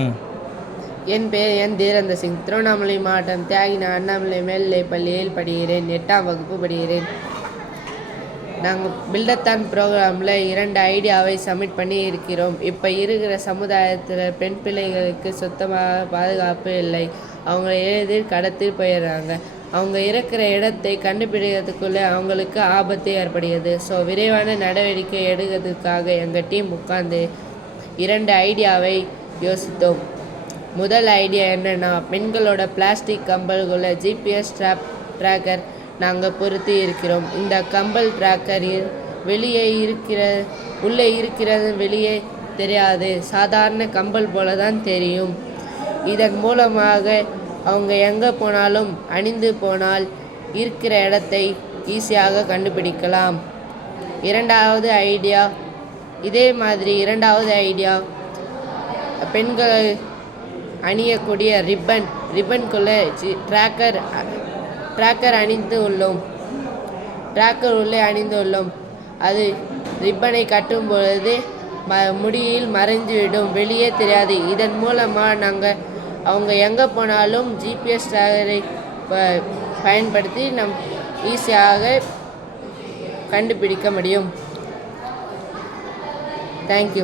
ம் என் பெயர் என் தீரந்த சிங். திருவண்ணாமலை மாவட்டம் தியாகின அண்ணாமலை மேல்நிலைப் பள்ளியில் படிக்கிறேன். 8ஆம் வகுப்பு படிக்கிறேன். நாங்கள் பில்டத்தான் ப்ரோக்ராமில் 2 ஐடியாவை சப்மிட் பண்ணி இருக்கிறோம். இப்போ இருக்கிற சமுதாயத்தில் பெண் பிள்ளைகளுக்கு சுத்தமாக பாதுகாப்பு இல்லை. அவங்க எளிதில் கடத்திட்டு போயிடுறாங்க. அவங்க இருக்கிற இடத்தை கண்டுபிடிக்கிறதுக்குள்ளே அவங்களுக்கு ஆபத்து ஏற்படுகிறது. ஸோ விரைவான நடவடிக்கை எடுக்கிறதுக்காக எங்கள் டீம் உட்கார்ந்து 2 ஐடியாவை யோசித்தோம். முதல் ஐடியா என்னென்னா, பெண்களோட பிளாஸ்டிக் கம்பல்களை ஜிபிஎஸ் ட்ராக்கர் நாங்கள் பொருத்தி இருக்கிறோம். இந்த கம்பல் ட்ராக்கர் உள்ளே இருக்கிறது வெளியே தெரியாது. சாதாரண கம்பல் போல தான் தெரியும். இதன் மூலமாக அவங்க எங்கே போனாலும் அணிந்து போனால் இருக்கிற இடத்தை ஈஸியாக கண்டுபிடிக்கலாம். இதே மாதிரி இரண்டாவது ஐடியா, பெண்கள் அணியக்கூடிய ரிப்பனுக்குள்ளே ட்ராக்கர் உள்ளே அணிந்து உள்ளோம். அது ரிப்பனை கட்டும் பொழுது முடியில் மறைந்துவிடும், வெளியே தெரியாது. இதன் மூலமாக அவங்க எங்கே போனாலும் ஜிபிஎஸ் ட்ராக்கரை பயன்படுத்தி ஈஸியாக கண்டுபிடிக்க முடியும். தேங்க்யூ.